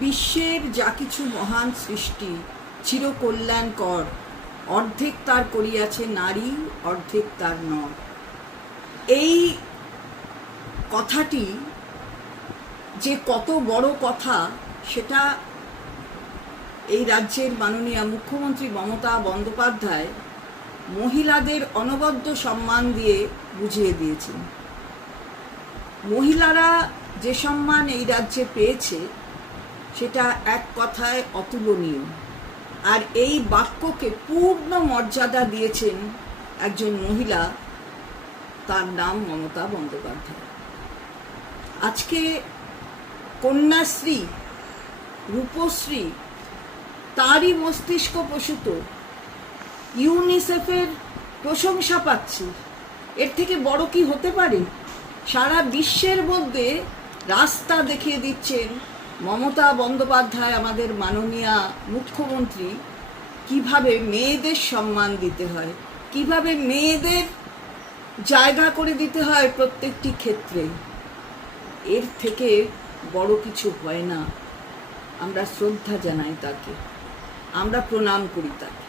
বিশ্বের যা কিছু মহান সৃষ্টি চিরকল্যাণকর, অর্ধেক তার করিয়াছে নারী, অর্ধেক তার নর। এই কথাটি যে কত বড় কথা সেটা এই রাজ্যের মাননীয় মুখ্যমন্ত্রী মমতা বন্দ্যোপাধ্যায় মহিলাদের অনবদ্য সম্মান দিয়ে বুঝিয়ে দিয়েছেন। মহিলারা যে সম্মান এই রাজ্যে পেয়েছে সেটা এক কথায় অতুলনীয়, আর এই বাক্যকে পূর্ণ মর্যাদা দিয়েছেন একজন মহিলা, তার নাম মমতা বন্দ্যোপাধ্যায়। আজকে কন্যাশ্রী, রূপশ্রী, তারই মস্তিষ্ক প্রসূত ইউনিসেফের প্রশংসা পাচ্ছি। এর থেকে বড় কি হতে পারে? সারা বিশ্বের মধ্যে রাস্তা দেখিয়ে দিচ্ছেন মমতা বন্দ্যোপাধ্যায়, আমাদের মাননীয়া মুখ্যমন্ত্রী, কিভাবে মেয়েদের সম্মান দিতে হয়, কিভাবে মেয়েদের জায়গা করে দিতে হয় প্রত্যেকটি ক্ষেত্রে। এর থেকে বড় কিছু হয় না। আমরা শ্রদ্ধা জানাই তাকে, আমরা প্রণাম করি তাকে।